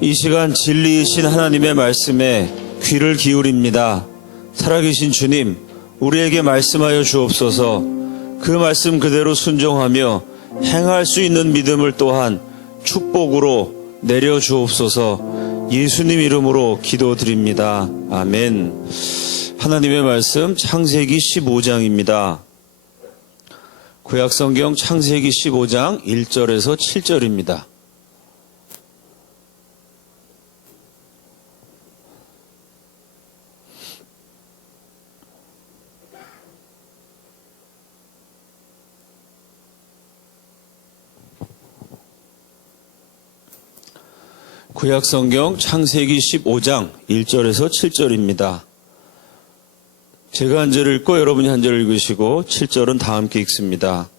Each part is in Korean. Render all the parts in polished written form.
이 시간 진리이신 하나님의 말씀에 귀를 기울입니다. 살아계신 주님, 우리에게 말씀하여 주옵소서. 그 말씀 그대로 순종하며 행할 수 있는 믿음을 또한 축복으로 내려 주옵소서. 예수님 이름으로 기도드립니다. 아멘. 하나님의 말씀 창세기 15장입니다. 구약성경 창세기 15장 1절에서 7절입니다. 구약성경 창세기 15장 1절에서 7절입니다. 제가 한 절을 읽고 여러분이 한 절을 읽으시고 7절은 다 함께 읽습니다.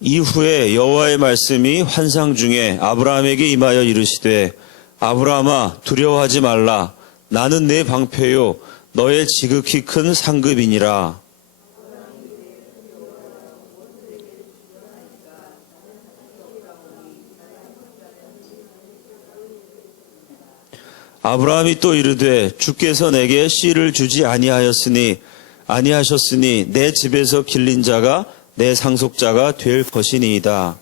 이후에 여호와의 말씀이 환상 중에 아브라함에게 임하여 이르시되 아브라함아 두려워하지 말라. 나는 내 방패요 너의 지극히 큰 상급이니라. 아브라함이 또 이르되 주께서 내게 씨를 주지 아니하셨으니 내 집에서 길린 자가 내 상속자가 될 것이니이다.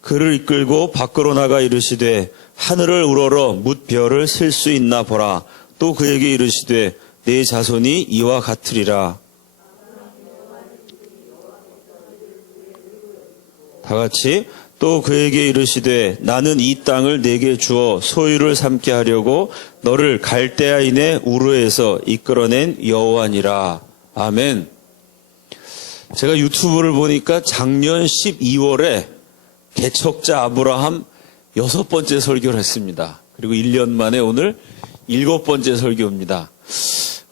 그를 이끌고 밖으로 나가 이르시되 하늘을 우러러 뭇 별을 셀 수 있나 보라. 또 그에게 이르시되 내 자손이 이와 같으리라. 다같이 또 그에게 이르시되 나는 이 땅을 내게 주어 소유를 삼게 하려고 너를 갈대아인의 우르에서 이끌어낸 여호와니라. 아멘. 제가 유튜브를 보니까 작년 12월에 개척자 아브라함 6번째 설교를 했습니다. 그리고 1년 만에 오늘 7번째 설교입니다.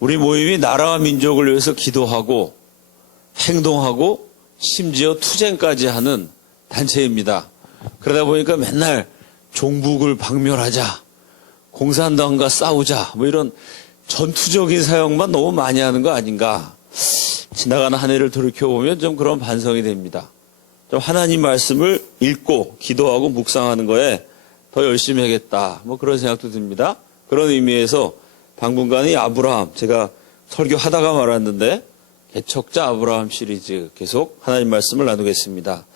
우리 모임이 나라와 민족을 위해서 기도하고 행동하고 심지어 투쟁까지 하는 단체입니다. 그러다 보니까 맨날 종북을 박멸하자, 공산당과 싸우자, 이런 전투적인 사역만 너무 많이 하는 거 아닌가. 지나가는 한 해를 돌이켜보면 좀 그런 반성이 됩니다. 좀 하나님 말씀을 읽고 기도하고 묵상하는 거에 더 열심히 하겠다. 그런 생각도 듭니다. 그런 의미에서 당분간 이 아브라함, 제가 설교하다가 말았는데 개척자 아브라함 시리즈 계속 하나님 말씀을 나누겠습니다.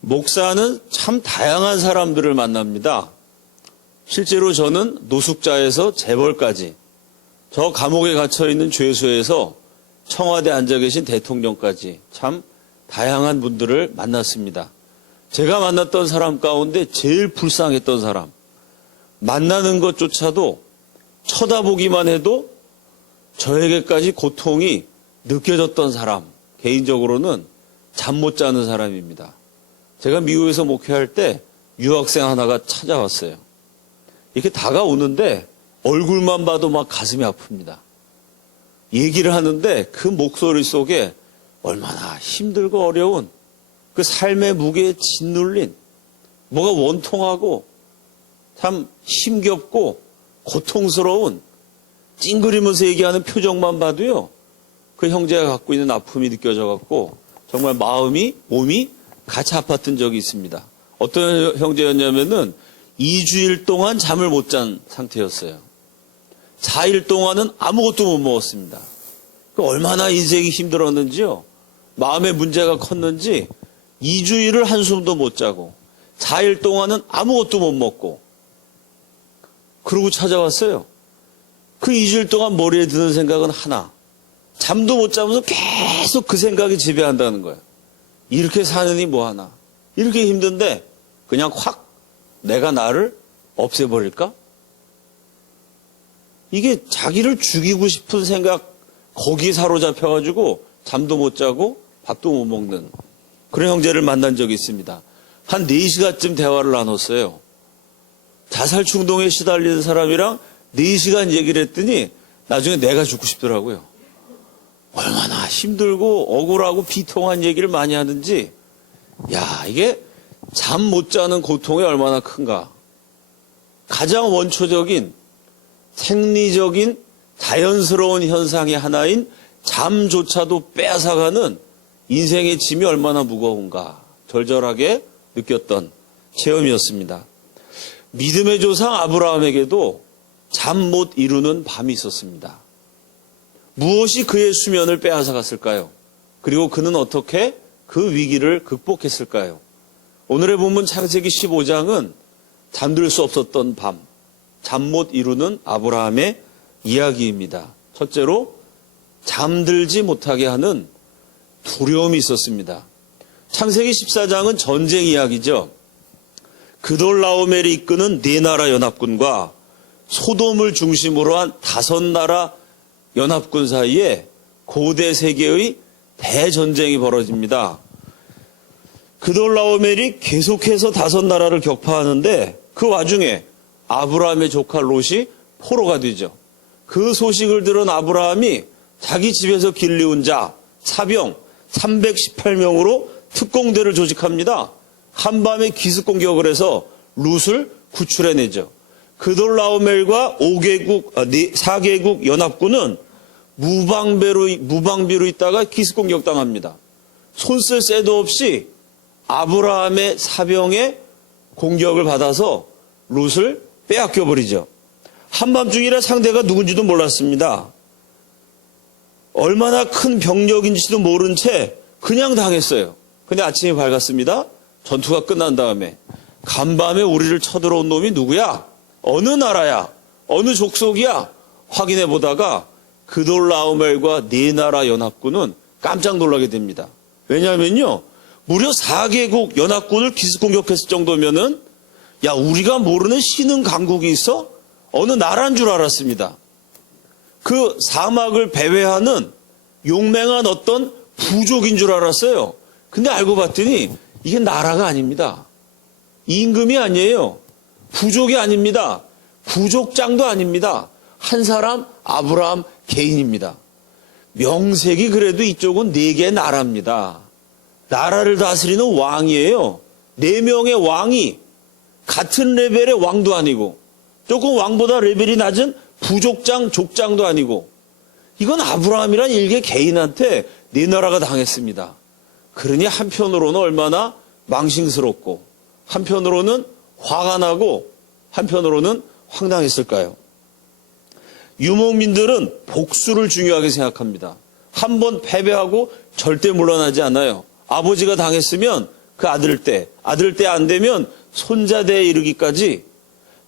목사는 참 다양한 사람들을 만납니다. 실제로 저는 노숙자에서 재벌까지, 저 감옥에 갇혀있는 죄수에서 청와대에 앉아 계신 대통령까지 참 다양한 분들을 만났습니다. 제가 만났던 사람 가운데 제일 불쌍했던 사람, 만나는 것조차도 쳐다보기만 해도 저에게까지 고통이 느껴졌던 사람, 개인적으로는 잠 못 자는 사람입니다. 제가 미국에서 목회할 때 유학생 하나가 찾아왔어요. 이렇게 다가오는데 얼굴만 봐도 막 가슴이 아픕니다. 얘기를 하는데 그 목소리 속에 얼마나 힘들고 어려운 그 삶의 무게에 짓눌린, 뭐가 원통하고 참 힘겹고 고통스러운, 찡그리면서 얘기하는 표정만 봐도요, 그 형제가 갖고 있는 아픔이 느껴져갖고 정말 마음이, 몸이 같이 아팠던 적이 있습니다. 어떤 형제였냐면은 2주일 동안 잠을 못 잔 상태였어요. 4일 동안은 아무것도 못 먹었습니다. 얼마나 인생이 힘들었는지요. 마음의 문제가 컸는지 2주일을 한숨도 못 자고 4일 동안은 아무것도 못 먹고 그러고 찾아왔어요. 그 2주일 동안 머리에 드는 생각은 하나. 잠도 못 자면서 계속 그 생각이 지배한다는 거예요. 이렇게 사느니 뭐하나. 이렇게 힘든데 그냥 확 내가 나를 없애버릴까? 이게 자기를 죽이고 싶은 생각 거기에 사로잡혀가지고 잠도 못 자고 밥도 못 먹는 그런 형제를 만난 적이 있습니다. 한 4시간쯤 대화를 나눴어요. 자살 충동에 시달리는 사람이랑 4시간 얘기를 했더니 나중에 내가 죽고 싶더라고요. 얼마나 힘들고 억울하고 비통한 얘기를 많이 하는지, 이게 잠 못 자는 고통이 얼마나 큰가. 가장 원초적인 생리적인 자연스러운 현상의 하나인 잠조차도 빼앗아가는 인생의 짐이 얼마나 무거운가 절절하게 느꼈던 체험이었습니다. 믿음의 조상 아브라함에게도 잠 못 이루는 밤이 있었습니다. 무엇이 그의 수면을 빼앗아갔을까요? 그리고 그는 어떻게 그 위기를 극복했을까요? 오늘의 본문 창세기 15장은 잠들 수 없었던 밤, 잠 못 이루는 아브라함의 이야기입니다. 첫째로 잠들지 못하게 하는 두려움이 있었습니다. 창세기 14장은 전쟁 이야기죠. 그돌라오멜이 이끄는 네 나라 연합군과 소돔을 중심으로 한 5나라 연합군 사이에 고대 세계의 대전쟁이 벌어집니다. 그돌라오멜이 계속해서 5나라를 격파하는데 그 와중에 아브라함의 조카 롯이 포로가 되죠. 그 소식을 들은 아브라함이 자기 집에서 길리운 자, 사병 318명으로 특공대를 조직합니다. 한밤에 기습 공격을 해서 룻을 구출해내죠. 그돌라오멜과 4개국 연합군은 무방비로 있다가 기습 공격당합니다. 손 쓸 새도 없이 아브라함의 사병의 공격을 받아서 룻을 빼앗겨버리죠. 한밤중이라 상대가 누군지도 몰랐습니다. 얼마나 큰 병력인지도 모른 채 그냥 당했어요. 근데 아침이 밝았습니다. 전투가 끝난 다음에 간밤에 우리를 쳐들어온 놈이 누구야? 어느 나라야? 어느 족속이야? 확인해 보다가 그돌라오멜과 네 나라 연합군은 깜짝 놀라게 됩니다. 왜냐하면요, 무려 4개국 연합군을 기습 공격했을 정도면은 야, 우리가 모르는 신흥 강국이 있어? 어느 나라인 줄 알았습니다. 그 사막을 배회하는 용맹한 어떤 부족인 줄 알았어요. 근데 알고 봤더니 이게 나라가 아닙니다. 임금이 아니에요. 부족이 아닙니다. 부족장도 아닙니다. 한 사람 아브라함 개인입니다. 명색이 그래도 이쪽은 4개의 나라입니다. 나라를 다스리는 왕이에요. 4명의 왕이 같은 레벨의 왕도 아니고 조금 왕보다 레벨이 낮은 부족장, 족장도 아니고 이건 아브라함이란 일개 개인한테 4나라가 당했습니다. 그러니 한편으로는 얼마나 망신스럽고 한편으로는 화가 나고 한편으로는 황당했을까요? 유목민들은 복수를 중요하게 생각합니다. 한번 패배하고 절대 물러나지 않아요. 아버지가 당했으면 그 아들 때 안 되면 손자대에 이르기까지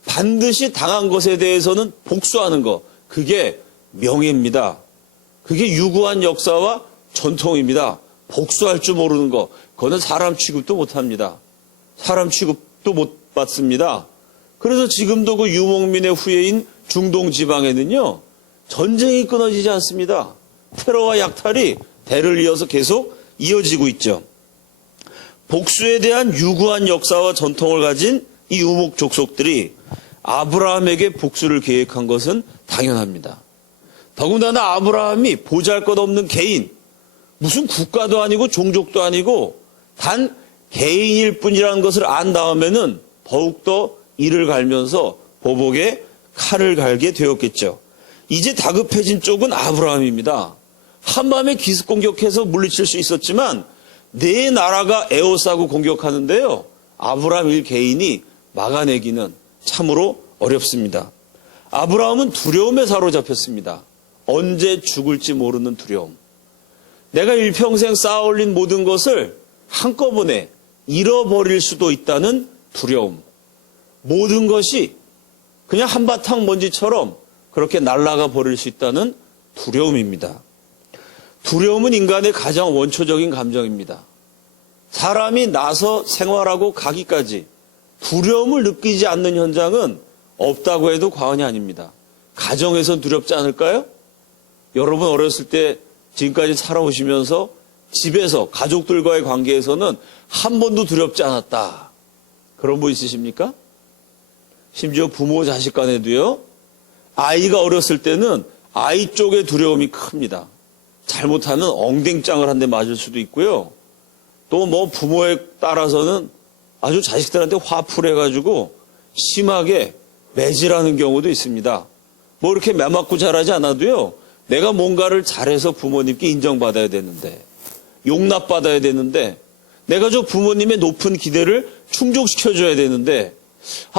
반드시 당한 것에 대해서는 복수하는 것, 그게 명예입니다. 그게 유구한 역사와 전통입니다. 복수할 줄 모르는 것, 그거는 사람 취급도 못합니다. 사람 취급도 못 받습니다. 그래서 지금도 그 유목민의 후예인 중동 지방에는요, 전쟁이 끊어지지 않습니다. 테러와 약탈이 대를 이어서 계속 이어지고 있죠. 복수에 대한 유구한 역사와 전통을 가진 이 유목 족속들이 아브라함에게 복수를 계획한 것은 당연합니다. 더군다나 아브라함이 보잘것없는 개인, 무슨 국가도 아니고 종족도 아니고 단 개인일 뿐이라는 것을 안 다음에는 더욱더 이를 갈면서 보복에 칼을 갈게 되었겠죠. 이제 다급해진 쪽은 아브라함입니다. 한밤에 기습 공격해서 물리칠 수 있었지만 4나라가 에워싸고 공격하는데요, 아브라함 일 개인이 막아내기는 참으로 어렵습니다. 아브라함은 두려움에 사로잡혔습니다. 언제 죽을지 모르는 두려움. 내가 일평생 쌓아올린 모든 것을 한꺼번에 잃어버릴 수도 있다는 두려움. 모든 것이 그냥 한바탕 먼지처럼 그렇게 날아가 버릴 수 있다는 두려움입니다. 두려움은 인간의 가장 원초적인 감정입니다. 사람이 나서 생활하고 가기까지 두려움을 느끼지 않는 현장은 없다고 해도 과언이 아닙니다. 가정에선 두렵지 않을까요? 여러분 어렸을 때 지금까지 살아오시면서 집에서 가족들과의 관계에서는 한 번도 두렵지 않았다, 그런 분 있으십니까? 심지어 부모 자식 간에도요, 아이가 어렸을 때는 아이 쪽의 두려움이 큽니다. 잘못하면 엉댕장을 한 대 맞을 수도 있고요. 또 뭐 부모에 따라서는 아주 자식들한테 화풀해가지고 심하게 매질하는 경우도 있습니다. 뭐 이렇게 매 맞고 자라지 않아도요, 내가 뭔가를 잘해서 부모님께 인정받아야 되는데, 용납받아야 되는데, 내가 저 부모님의 높은 기대를 충족시켜줘야 되는데,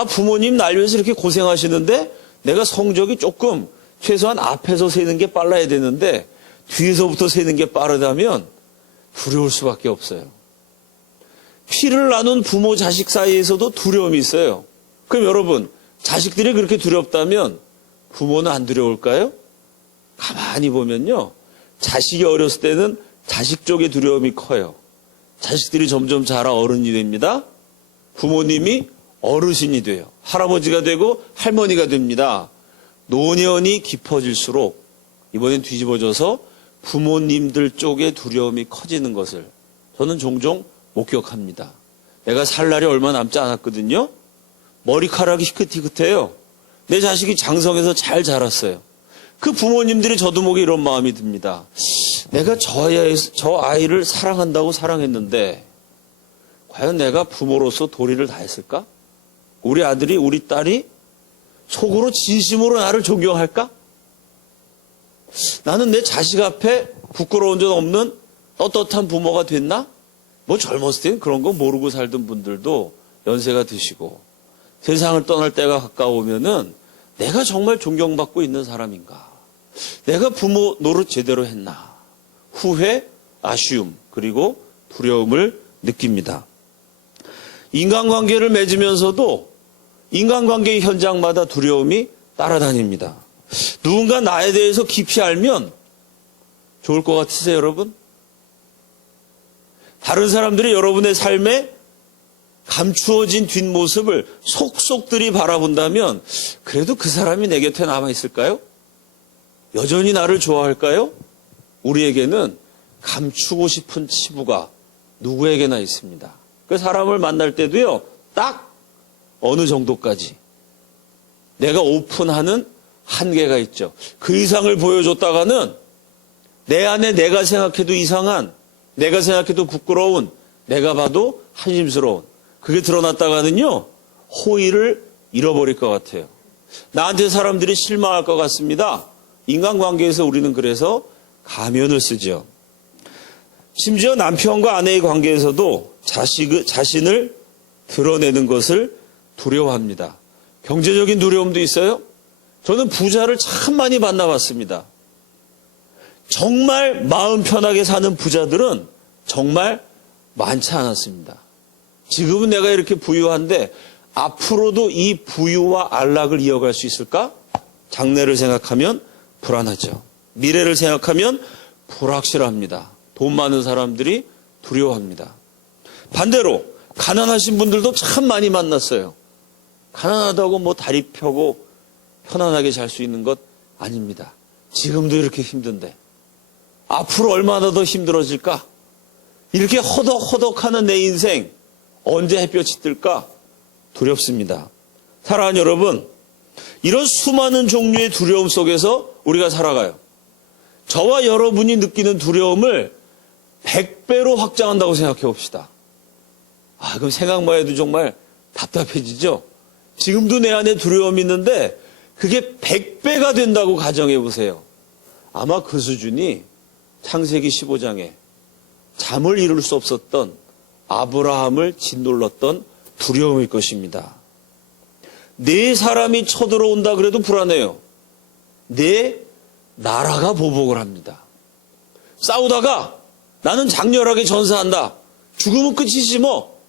부모님 날 위해서 이렇게 고생하시는데 내가 성적이 조금 최소한 앞에서 세는 게 빨라야 되는데 뒤에서부터 세는 게 빠르다면 두려울 수밖에 없어요. 피를 나눈 부모 자식 사이에서도 두려움이 있어요. 그럼 여러분, 자식들이 그렇게 두렵다면 부모는 안 두려울까요? 가만히 보면요, 자식이 어렸을 때는 자식 쪽의 두려움이 커요. 자식들이 점점 자라 어른이 됩니다. 부모님이 어르신이 돼요. 할아버지가 되고 할머니가 됩니다. 노년이 깊어질수록 이번엔 뒤집어져서 부모님들 쪽의 두려움이 커지는 것을 저는 종종 목격합니다. 내가 살 날이 얼마 남지 않았거든요. 머리카락이 희끗희끗해요. 내 자식이 장성해서 잘 자랐어요. 그 부모님들이 저도 모르게 이런 마음이 듭니다. 내가 저 아이를 사랑한다고 사랑했는데 과연 내가 부모로서 도리를 다했을까? 우리 아들이, 우리 딸이 속으로 진심으로 나를 존경할까? 나는 내 자식 앞에 부끄러운 적 없는 떳떳한 부모가 됐나? 뭐 젊었을 때는 그런 거 모르고 살던 분들도 연세가 드시고 세상을 떠날 때가 가까우면은 내가 정말 존경받고 있는 사람인가? 내가 부모 노릇 제대로 했나? 후회, 아쉬움, 그리고 두려움을 느낍니다. 인간관계를 맺으면서도 인간관계의 현장마다 두려움이 따라다닙니다. 누군가 나에 대해서 깊이 알면 좋을 것 같으세요, 여러분? 다른 사람들이 여러분의 삶에 감추어진 뒷모습을 속속들이 바라본다면 그래도 그 사람이 내 곁에 남아있을까요? 여전히 나를 좋아할까요? 우리에게는 감추고 싶은 치부가 누구에게나 있습니다. 그 사람을 만날 때도요, 딱 어느 정도까지 내가 오픈하는 한계가 있죠. 그 이상을 보여줬다가는 내 안에 내가 생각해도 이상한, 내가 생각해도 부끄러운, 내가 봐도 한심스러운, 그게 드러났다가는요, 호의를 잃어버릴 것 같아요. 나한테 사람들이 실망할 것 같습니다. 인간관계에서 우리는 그래서 가면을 쓰죠. 심지어 남편과 아내의 관계에서도 자신을 드러내는 것을 두려워합니다. 경제적인 두려움도 있어요. 저는 부자를 참 많이 만나봤습니다. 정말 마음 편하게 사는 부자들은 정말 많지 않았습니다. 지금은 내가 이렇게 부유한데 앞으로도 이 부유와 안락을 이어갈 수 있을까? 장래를 생각하면 불안하죠. 미래를 생각하면 불확실합니다. 돈 많은 사람들이 두려워합니다. 반대로 가난하신 분들도 참 많이 만났어요. 가난하다고 뭐 다리 펴고 편안하게 잘 수 있는 것 아닙니다. 지금도 이렇게 힘든데 앞으로 얼마나 더 힘들어질까? 이렇게 허덕허덕하는 내 인생 언제 햇볕이 뜰까? 두렵습니다. 사랑하는 여러분, 이런 수많은 종류의 두려움 속에서 우리가 살아가요. 저와 여러분이 느끼는 두려움을 100배로 확장한다고 생각해 봅시다. 그럼 생각만 해도 정말 답답해지죠? 지금도 내 안에 두려움이 있는데 그게 100배가 된다고 가정해 보세요. 아마 그 수준이 창세기 15장에 잠을 이룰 수 없었던 아브라함을 짓눌렀던 두려움일 것입니다. 내 사람이 쳐들어온다 그래도 불안해요. 내 나라가 보복을 합니다. 싸우다가 나는 장렬하게 전사한다. 죽으면 끝이지 뭐.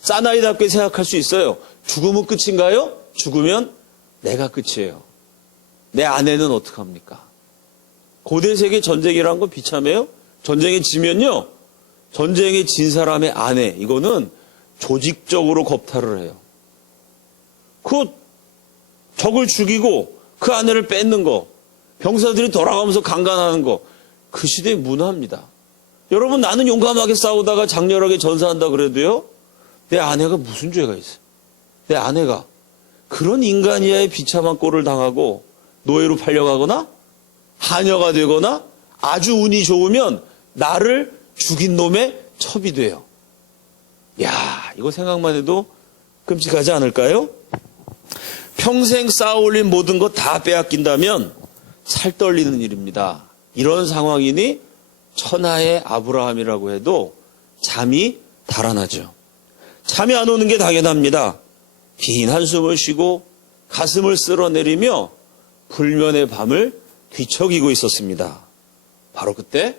사나이답게 생각할 수 있어요. 죽으면 끝인가요? 죽으면 내가 끝이에요. 내 아내는 어떡합니까? 고대 세계 전쟁이라는 건 비참해요. 전쟁에 지면요, 전쟁에 진 사람의 아내, 이거는 조직적으로 겁탈을 해요. 그 적을 죽이고 그 아내를 뺏는 거, 병사들이 돌아가면서 강간하는 거, 그 시대의 문화입니다. 여러분, 나는 용감하게 싸우다가 장렬하게 전사한다 그래도요, 내 아내가 무슨 죄가 있어요? 내 아내가 그런 인간 이하의 비참한 꼴을 당하고 노예로 팔려가거나 하녀가 되거나 아주 운이 좋으면 나를 죽인 놈의 첩이 돼요. 야, 이거 생각만 해도 끔찍하지 않을까요? 평생 쌓아올린 모든 것 다 빼앗긴다면 살 떨리는 일입니다. 이런 상황이니 천하의 아브라함이라고 해도 잠이 달아나죠. 잠이 안 오는 게 당연합니다. 긴 한숨을 쉬고 가슴을 쓸어내리며 불면의 밤을 뒤척이고 있었습니다. 바로 그때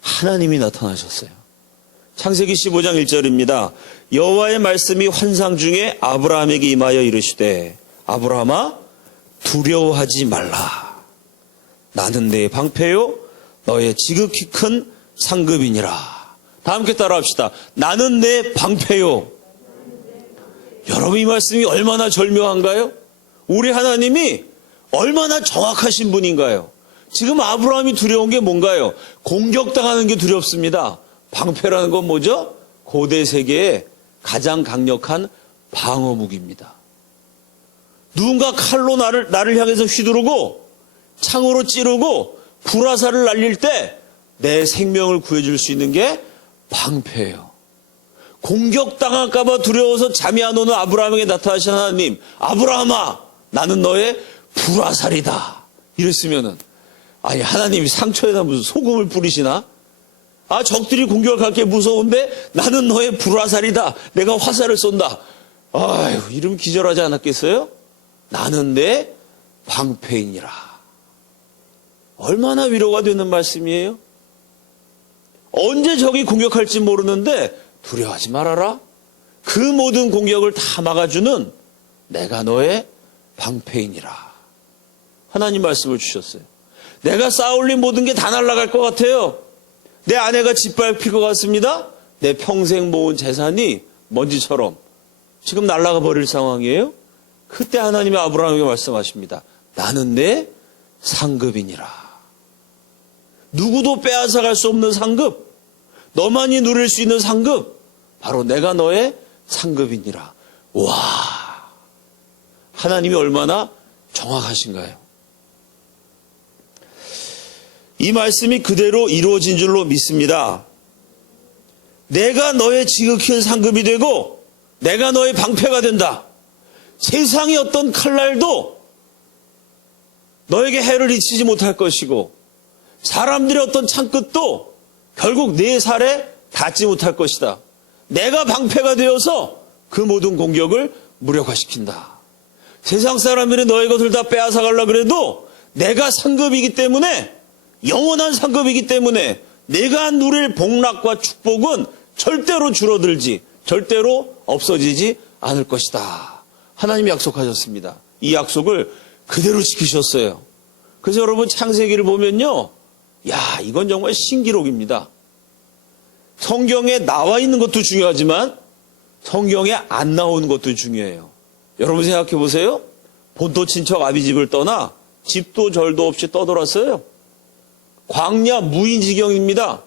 하나님이 나타나셨어요. 창세기 15장 1절입니다. 여호와의 말씀이 환상 중에 아브라함에게 임하여 이르시되 아브라함아 두려워하지 말라. 나는 내 방패요 너의 지극히 큰 상급이니라. 다 함께 따라합시다. 나는 내 방패요. 여러분 이 말씀이 얼마나 절묘한가요? 우리 하나님이 얼마나 정확하신 분인가요? 지금 아브라함이 두려운 게 뭔가요? 공격당하는 게 두렵습니다. 방패라는 건 뭐죠? 고대 세계의 가장 강력한 방어 무기입니다. 누군가 칼로 나를 향해서 휘두르고 창으로 찌르고 불화살을 날릴 때 내 생명을 구해줄 수 있는 게 방패예요. 공격당할까 봐 두려워서 잠이 안 오는 아브라함에게 나타나신 하나님, 아브라함아 나는 너의 불화살이다. 이랬으면은 아니 하나님이 상처에다 무슨 소금을 뿌리시나? 아 적들이 공격할 게 무서운데 나는 너의 불화살이다. 내가 화살을 쏜다. 아유 이러면 기절하지 않았겠어요? 나는 내 방패이니라. 얼마나 위로가 되는 말씀이에요? 언제 적이 공격할지 모르는데 두려워하지 말아라. 그 모든 공격을 다 막아주는 내가 너의 방패이니라. 하나님 말씀을 주셨어요. 내가 쌓아올린 모든 게 다 날아갈 것 같아요. 내 아내가 짓밟힐 것 같습니다. 내 평생 모은 재산이 먼지처럼 지금 날아가 버릴 상황이에요. 그때 하나님이 아브라함에게 말씀하십니다. 나는 내 상급이니라. 누구도 빼앗아갈 수 없는 상급, 너만이 누릴 수 있는 상급, 바로 내가 너의 상급이니라. 와, 하나님이 얼마나 정확하신가요? 이 말씀이 그대로 이루어진 줄로 믿습니다. 내가 너의 지극히 큰 상급이 되고 내가 너의 방패가 된다. 세상의 어떤 칼날도 너에게 해를 끼치지 못할 것이고 사람들의 어떤 창끝도 결국 내 살에 닿지 못할 것이다. 내가 방패가 되어서 그 모든 공격을 무력화시킨다. 세상 사람들이 너의 것을 다 빼앗아가려고 그래도 내가 상급이기 때문에, 영원한 상급이기 때문에 내가 누릴 복락과 축복은 절대로 줄어들지, 절대로 없어지지 않을 것이다. 하나님이 약속하셨습니다. 이 약속을 그대로 지키셨어요. 그래서 여러분 창세기를 보면요, 야, 이건 정말 신기록입니다. 성경에 나와 있는 것도 중요하지만 성경에 안 나오는 것도 중요해요. 여러분 생각해 보세요. 본토 친척 아비집을 떠나 집도 절도 없이 떠돌았어요. 광야 무인지경입니다.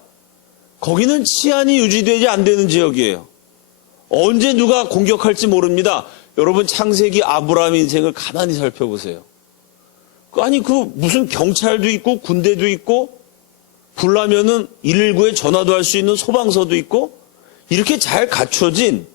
거기는 치안이 유지되지 안 되는 지역이에요. 언제 누가 공격할지 모릅니다. 여러분 창세기 아브라함 인생을 가만히 살펴보세요. 아니 무슨 경찰도 있고 군대도 있고 불나면은 119에 전화도 할 수 있는 소방서도 있고 이렇게 잘 갖춰진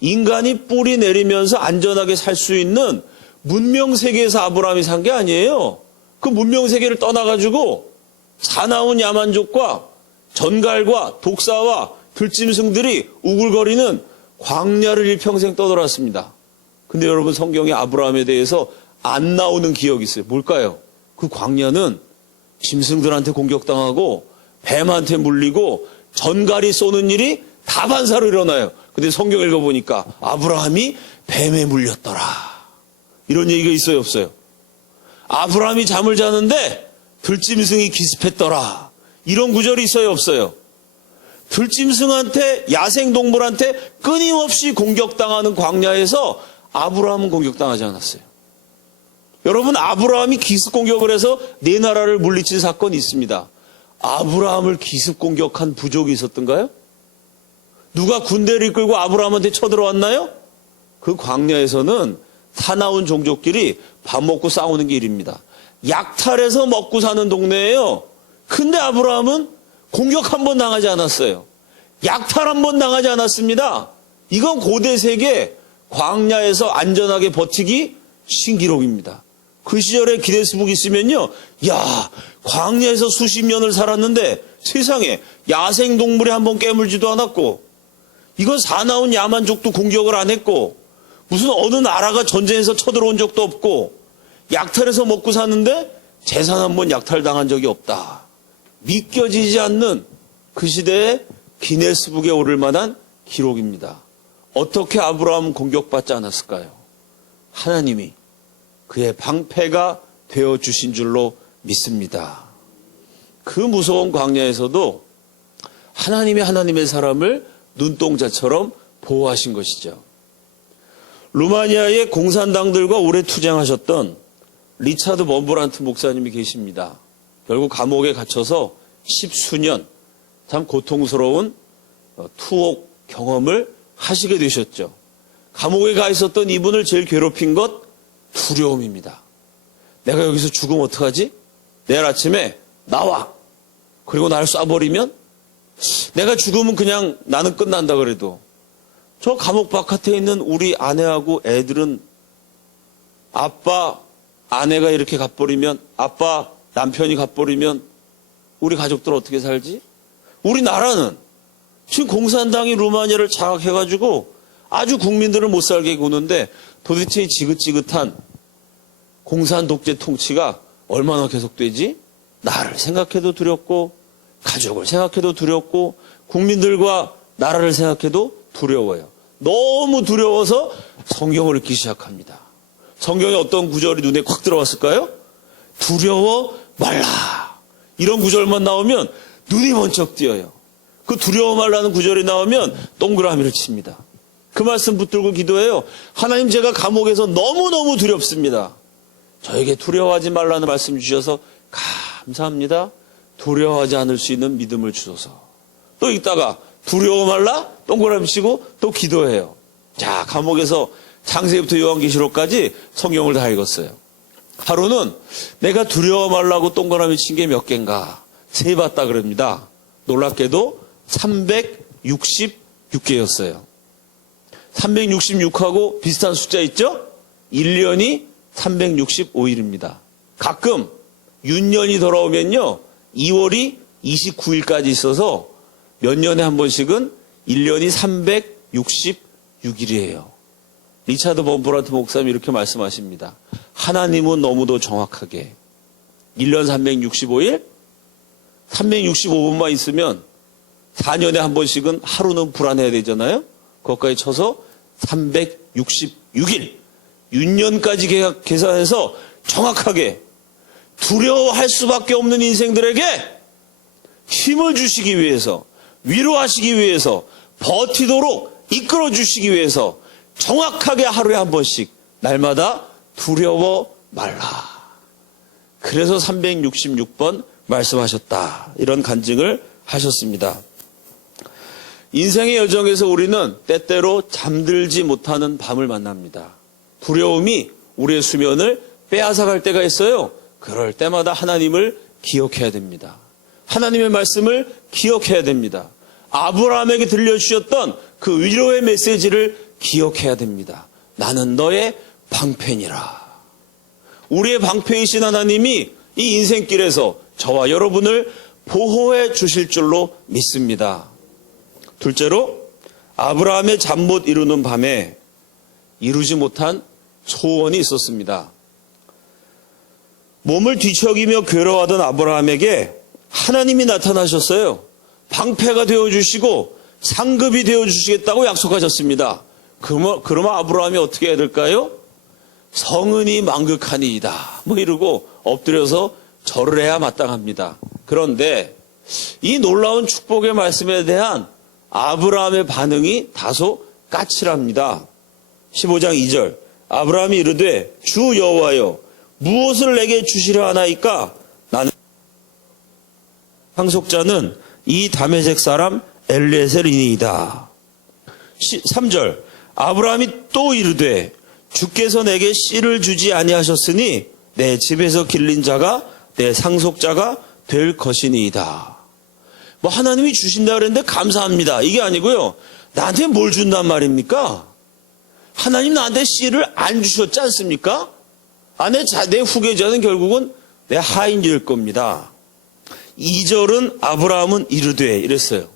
인간이 뿌리 내리면서 안전하게 살 수 있는 문명세계에서 아브라함이 산 게 아니에요. 그 문명세계를 떠나가지고 사나운 야만족과 전갈과 독사와 들짐승들이 우글거리는 광야를 일평생 떠돌았습니다. 근데 여러분 성경에 아브라함에 대해서 안 나오는 기억이 있어요. 뭘까요? 그 광야는 짐승들한테 공격당하고 뱀한테 물리고 전갈이 쏘는 일이 다반사로 일어나요. 근데 성경 읽어보니까 아브라함이 뱀에 물렸더라. 이런 얘기가 있어요, 없어요? 아브라함이 잠을 자는데 들짐승이 기습했더라. 이런 구절이 있어요, 없어요? 들짐승한테, 야생동물한테 끊임없이 공격당하는 광야에서 아브라함은 공격당하지 않았어요. 여러분 아브라함이 기습공격을 해서 네 나라를 물리친 사건이 있습니다. 아브라함을 기습공격한 부족이 있었던가요? 누가 군대를 이끌고 아브라함한테 쳐들어왔나요? 그 광야에서는 사나운 종족끼리 밥 먹고 싸우는 게 일입니다. 약탈해서 먹고 사는 동네예요. 근데 아브라함은 공격 한 번 당하지 않았어요. 약탈 한 번 당하지 않았습니다. 이건 고대 세계 광야에서 안전하게 버티기 신기록입니다. 그 시절에 기네스북 있으면요, 야, 광야에서 수십 년을 살았는데 세상에 야생동물이 한번 깨물지도 않았고, 이건 사나운 야만족도 공격을 안 했고, 무슨 어느 나라가 전쟁에서 쳐들어온 적도 없고, 약탈해서 먹고 사는데 재산 한번 약탈당한 적이 없다. 믿겨지지 않는 그 시대의 기네스북에 오를 만한 기록입니다. 어떻게 아브라함은 공격받지 않았을까요? 하나님이 그의 방패가 되어주신 줄로 믿습니다. 그 무서운 광야에서도 하나님이 하나님의 사람을 눈동자처럼 보호하신 것이죠. 루마니아의 공산당들과 오래 투쟁하셨던 리차드 먼브란트 목사님이 계십니다. 결국 감옥에 gat혀서 10수년 참 고통스러운 투옥 경험을 하시게 되셨죠. 감옥에 가 있었던 이분을 제일 괴롭힌 것 두려움입니다. 내가 여기서 죽으면 어떡하지? 내일 아침에 나와. 그리고 날 쏴버리면? 내가 죽으면 그냥 나는 끝난다 그래도 저 감옥 바깥에 있는 우리 아내하고 애들은 아빠, 아내가 이렇게 가버리면, 아빠, 남편이 가버리면 우리 가족들 어떻게 살지? 우리나라는 지금 공산당이 루마니아를 장악해가지고 아주 국민들을 못 살게 구는데 도대체 이 지긋지긋한 공산 독재 통치가 얼마나 계속되지? 나를 생각해도 두렵고, 가족을 생각해도 두렵고, 국민들과 나라를 생각해도 두려워요. 너무 두려워서 성경을 읽기 시작합니다. 성경에 어떤 구절이 눈에 콱 들어왔을까요? 두려워 말라. 이런 구절만 나오면 눈이 번쩍 띄어요. 그 두려워 말라는 구절이 나오면 동그라미를 칩니다. 그 말씀 붙들고 기도해요. 하나님, 제가 감옥에서 너무너무 두렵습니다. 저에게 두려워하지 말라는 말씀 주셔서 감사합니다. 두려워하지 않을 수 있는 믿음을 주소서. 또 읽다가 두려워 말라 동그라미 치고 또 기도해요. 자, 감옥에서 창세기부터 요한계시록까지 성경을 다 읽었어요. 하루는 내가 두려워 말라고 동그라미 친 게 몇 개인가 세봤다 그럽니다. 놀랍게도 366개였어요. 366하고 비슷한 숫자 있죠? 1년이 365일입니다. 가끔 윤년이 돌아오면요, 2월이 29일까지 있어서 몇 년에 한 번씩은 1년이 366일이에요. 리차드 먼브란트 목사님이 이렇게 말씀하십니다. 하나님은 너무도 정확하게 1년 365일, 365분만 있으면 4년에 한 번씩은 하루는 불안해야 되잖아요. 그것까지 쳐서 366일, 윤년까지 계산해서 정확하게 두려워할 수밖에 없는 인생들에게 힘을 주시기 위해서, 위로하시기 위해서, 버티도록 이끌어 주시기 위해서 정확하게 하루에 한 번씩 날마다 두려워 말라. 그래서 366번 말씀하셨다. 이런 간증을 하셨습니다. 인생의 여정에서 우리는 때때로 잠들지 못하는 밤을 만납니다. 두려움이 우리의 수면을 빼앗아갈 때가 있어요. 그럴 때마다 하나님을 기억해야 됩니다. 하나님의 말씀을 기억해야 됩니다. 아브라함에게 들려주셨던 그 위로의 메시지를 기억해야 됩니다. 나는 너의 방패니라. 우리의 방패이신 하나님이 이 인생길에서 저와 여러분을 보호해 주실 줄로 믿습니다. 둘째로, 아브라함의 잠 못 이루는 밤에 이루지 못한 소원이 있었습니다. 몸을 뒤척이며 괴로워하던 아브라함에게 하나님이 나타나셨어요. 방패가 되어주시고 상급이 되어주시겠다고 약속하셨습니다. 그러면 아브라함이 어떻게 해야 될까요? 성은이 망극하니이다 이러고 엎드려서 절을 해야 마땅합니다. 그런데 이 놀라운 축복의 말씀에 대한 아브라함의 반응이 다소 까칠합니다. 15장 2절, 아브라함이 이르되 주 여호와여 무엇을 내게 주시려 하나이까? 나는 상속자는 이 다메섹 사람 엘리에셀이니이다. 3절, 아브라함이 또 이르되 주께서 내게 씨를 주지 아니하셨으니 내 집에서 길린 자가 내 상속자가 될 것이니이다. 하나님이 주신다 그랬는데 감사합니다. 이게 아니고요. 나한테 뭘 준단 말입니까? 하나님 나한테 씨를 안 주셨지 않습니까? 내 후계자는 결국은 내 하인이 될 겁니다. 2절은 아브라함은 이르되 이랬어요.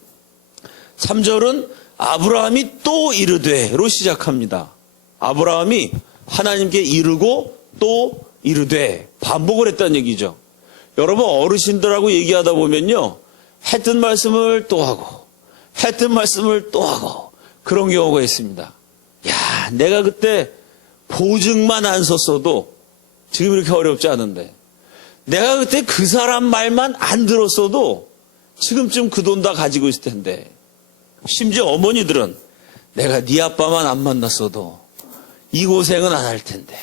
3절은 아브라함이 또 이르되로 시작합니다. 아브라함이 하나님께 이르고 또 이르되 반복을 했다는 얘기죠. 여러분 어르신들하고 얘기하다 보면요. 했던 말씀을 또 하고 했던 말씀을 또 하고 그런 경우가 있습니다. 야, 내가 그때 보증만 안 썼어도 지금 이렇게 어렵지 않은데 내가 그때 그 사람 말만 안 들었어도 지금쯤 그 돈 다 가지고 있을 텐데 심지어 어머니들은 내가 네 아빠만 안 만났어도 이 고생은 안 할 텐데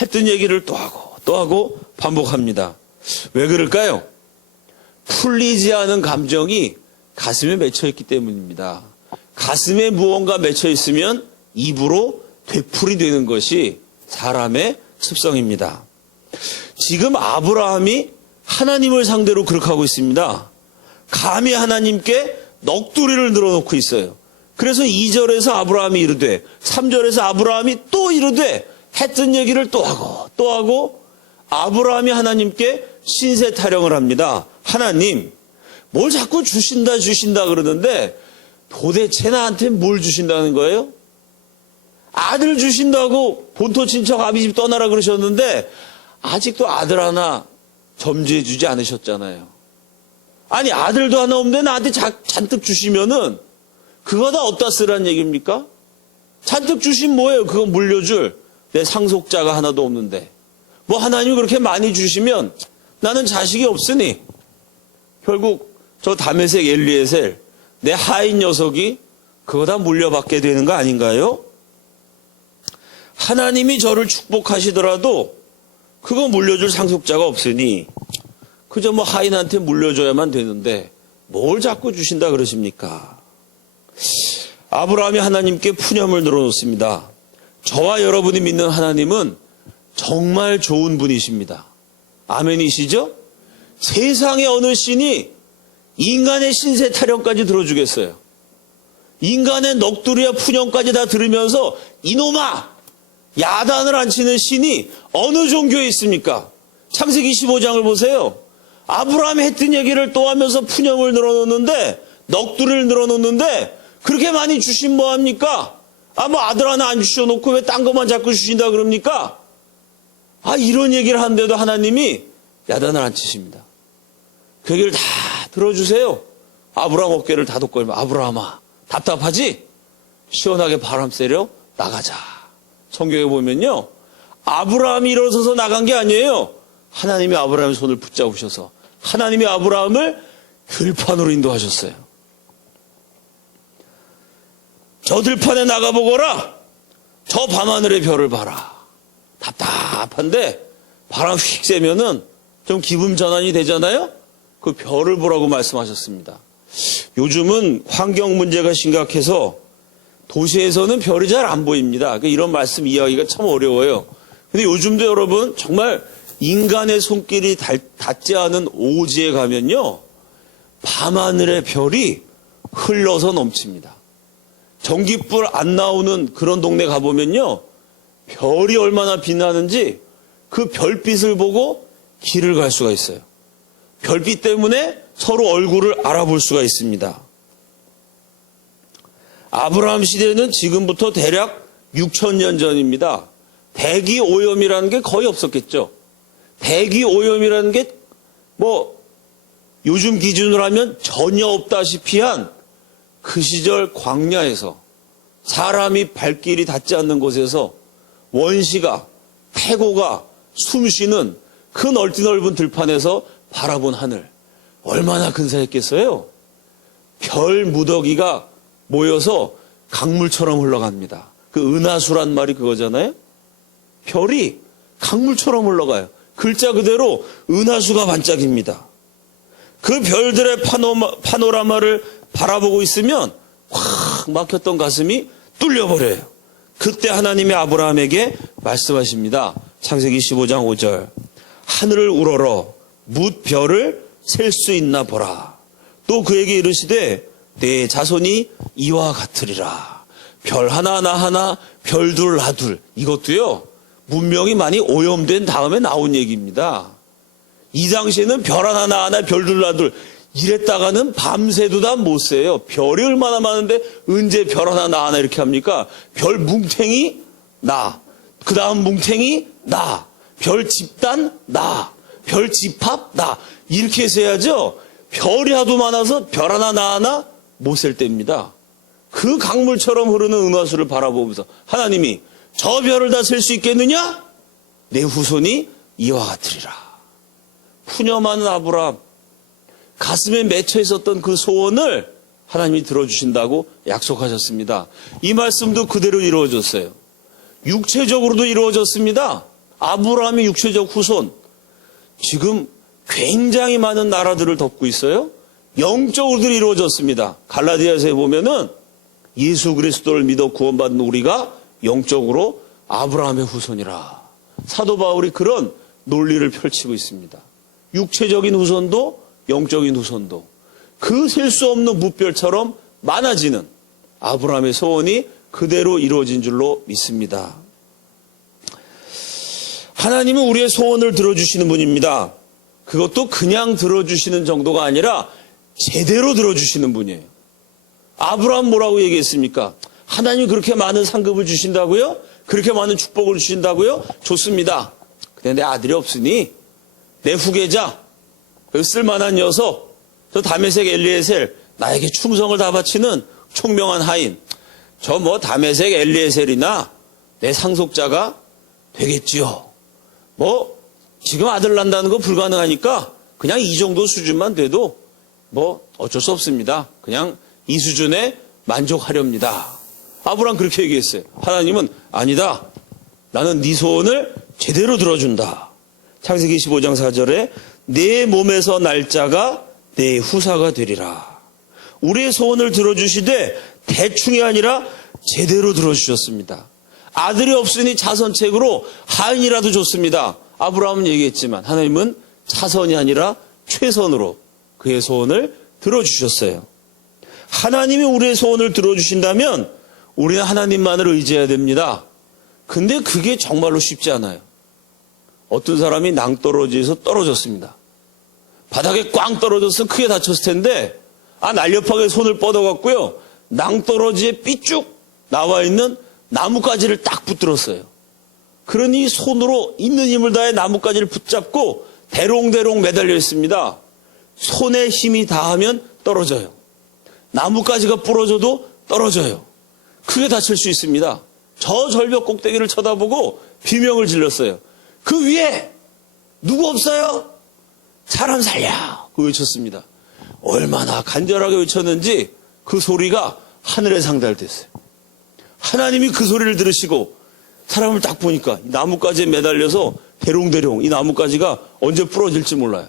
했던 얘기를 또 하고 반복합니다. 왜 그럴까요? 풀리지 않은 감정이 가슴에 맺혀 있기 때문입니다. 가슴에 무언가 맺혀 있으면 입으로 되풀이 되는 것이 사람의 습성입니다. 지금 아브라함이 하나님을 상대로 그렇게 하고 있습니다. 감히 하나님께 넋두리를 늘어놓고 있어요. 그래서 2절에서 아브라함이 이르되 3절에서 아브라함이 또 이르되 했던 얘기를 또 하고 아브라함이 하나님께 신세 타령을 합니다. 하나님 뭘 자꾸 주신다 그러는데 도대체 나한테 뭘 주신다는 거예요? 아들 주신다고 본토 친척 아비집 떠나라 그러셨는데 아직도 아들 하나 점지해 주지 않으셨잖아요. 아니 아들도 하나 없는데 나한테 잔뜩 주시면은 그거 다 어디다 쓰라는 얘기입니까? 잔뜩 주신 뭐예요? 그거 물려줄 내 상속자가 하나도 없는데 뭐 하나님이 그렇게 많이 주시면 나는 자식이 없으니 결국 저 다메섹 엘리에셀 내 하인 녀석이 그거 다 물려받게 되는 거 아닌가요? 하나님이 저를 축복하시더라도 그거 물려줄 상속자가 없으니 그저 뭐 하인한테 물려줘야만 되는데 뭘 자꾸 주신다 그러십니까? 아브라함이 하나님께 푸념을 늘어놓습니다. 저와 여러분이 믿는 하나님은 정말 좋은 분이십니다. 아멘이시죠? 세상의 어느 신이 인간의 신세 타령까지 들어주겠어요. 인간의 넋두리와 푸념까지 다 들으면서 이놈아! 야단을 안 치는 신이 어느 종교에 있습니까? 창세기 15장을 보세요. 아브라함이 했던 얘기를 또 하면서 푸념을 늘어놓는데 넋두리를 늘어놓는데 그렇게 많이 주신 뭐합니까? 뭐 아들 하나 안 주셔놓고 왜 딴 것만 자꾸 주신다 그럽니까? 이런 얘기를 하는데도 하나님이 야단을 안 치십니다. 그 얘기를 다 들어주세요. 아브라함 어깨를 다독 걸면 아브라함아 답답하지? 시원하게 바람 쐬려 나가자. 성경에 보면요. 아브라함이 일어서서 나간 게 아니에요. 하나님이 아브라함의 손을 붙잡으셔서 하나님이 아브라함을 들판으로 인도하셨어요. 저 들판에 나가보거라. 저 밤하늘의 별을 봐라. 답답한데 바람 휙 쐬면은 좀 기분 전환이 되잖아요. 그 별을 보라고 말씀하셨습니다. 요즘은 환경 문제가 심각해서 도시에서는 별이 잘 안 보입니다. 그러니까 이런 말씀 이해하기가 참 어려워요. 근데 요즘도 여러분 정말 인간의 손길이 닿지 않은 오지에 가면요. 밤하늘의 별이 흘러서 넘칩니다. 전기불 안 나오는 그런 동네 가보면요. 별이 얼마나 빛나는지 그 별빛을 보고 길을 갈 수가 있어요. 별빛 때문에 서로 얼굴을 알아볼 수가 있습니다. 아브라함 시대는 지금부터 대략 6,000년 전입니다. 대기 오염이라는 게 거의 없었겠죠. 대기 오염이라는 게 뭐 요즘 기준으로 하면 전혀 없다시피 한 그 시절 광야에서 사람이 발길이 닿지 않는 곳에서 원시가 태고가 숨쉬는 그 넓은 들판에서 바라본 하늘 얼마나 근사했겠어요? 별 무더기가 모여서 강물처럼 흘러갑니다. 그 은하수란 말이 그거잖아요. 별이 강물처럼 흘러가요. 글자 그대로 은하수가 반짝입니다. 그 별들의 파노라마를 바라보고 있으면 확 막혔던 가슴이 뚫려버려요. 그때 하나님이 아브라함에게 말씀하십니다. 창세기 15장 5절 하늘을 우러러 뭇 별을 셀 수 있나 보라. 또 그에게 이르시되 내 자손이 이와 같으리라. 별 하나 별 둘 하둘. 이것도요 문명이 많이 오염된 다음에 나온 얘기입니다. 이 당시에는 별 하나 별둘 하나 이랬다가는 밤새도 다 못 세요. 별이 얼마나 많은데 언제 별 하나 이렇게 합니까? 별 뭉탱이 나, 그 다음 뭉탱이 나, 별 집단 나, 별 집합 나, 이렇게 세야죠. 별이 하도 많아서 별 하나 못 셀 때입니다. 그 강물처럼 흐르는 은하수를 바라보면서 하나님이 저 별을 다 셀 수 있겠느냐? 내 후손이 이와 같으리라. 푸념하는 아브라함, 가슴에 맺혀 있었던 그 소원을 하나님이 들어주신다고 약속하셨습니다. 이 말씀도 그대로 이루어졌어요. 육체적으로도 이루어졌습니다. 아브라함의 육체적 후손, 지금 굉장히 많은 나라들을 덮고 있어요. 영적으로도 이루어졌습니다. 갈라디아서에 보면은 예수 그리스도를 믿어 구원받는 우리가 영적으로 아브라함의 후손이라. 사도 바울이 그런 논리를 펼치고 있습니다. 육체적인 후손도 영적인 후손도 그 셀 수 없는 무별처럼 많아지는 아브라함의 소원이 그대로 이루어진 줄로 믿습니다. 하나님은 우리의 소원을 들어주시는 분입니다. 그것도 그냥 들어주시는 정도가 아니라 제대로 들어주시는 분이에요. 아브라함 뭐라고 얘기했습니까? 하나님이 그렇게 많은 상급을 주신다고요? 그렇게 많은 축복을 주신다고요? 좋습니다. 근데 내 아들이 없으니 내 후계자, 그 쓸만한 녀석, 저 다메섹 엘리에셀, 나에게 충성을 다 바치는 총명한 하인, 저 뭐 다메섹 엘리에셀이나 내 상속자가 되겠지요. 뭐 지금 아들 난다는 거 불가능하니까 그냥 이 정도 수준만 돼도 뭐 어쩔 수 없습니다. 그냥 이 수준에 만족하렵니다. 아브라함 그렇게 얘기했어요. 하나님은 아니다. 나는 네 소원을 제대로 들어준다. 창세기 15장 4절에 내 몸에서 날짜가 내 후사가 되리라. 우리의 소원을 들어주시되 대충이 아니라 제대로 들어주셨습니다. 아들이 없으니 자선책으로 하인이라도 좋습니다. 아브라함은 얘기했지만 하나님은 차선이 아니라 최선으로 그의 소원을 들어주셨어요. 하나님이 우리의 소원을 들어주신다면 우리는 하나님만을 의지해야 됩니다. 근데 그게 정말로 쉽지 않아요. 어떤 사람이 낭떠러지에서 떨어졌습니다. 바닥에 꽝 떨어졌으면 크게 다쳤을 텐데 날렵하게 손을 뻗어갖고요. 낭떠러지에 삐쭉 나와 있는 나뭇가지를 딱 붙들었어요. 그러니 손으로 있는 힘을 다해 나뭇가지를 붙잡고 대롱대롱 매달려 있습니다. 손에 힘이 닿으면 떨어져요. 나뭇가지가 부러져도 떨어져요. 크게 다칠 수 있습니다. 저 절벽 꼭대기를 쳐다보고 비명을 질렀어요. 그 위에 누구 없어요? 사람 살려! 그 외쳤습니다. 얼마나 간절하게 외쳤는지 그 소리가 하늘에 상달됐어요. 하나님이 그 소리를 들으시고 사람을 딱 보니까 나뭇가지에 매달려서 대롱대롱 이 나뭇가지가 언제 부러질지 몰라요.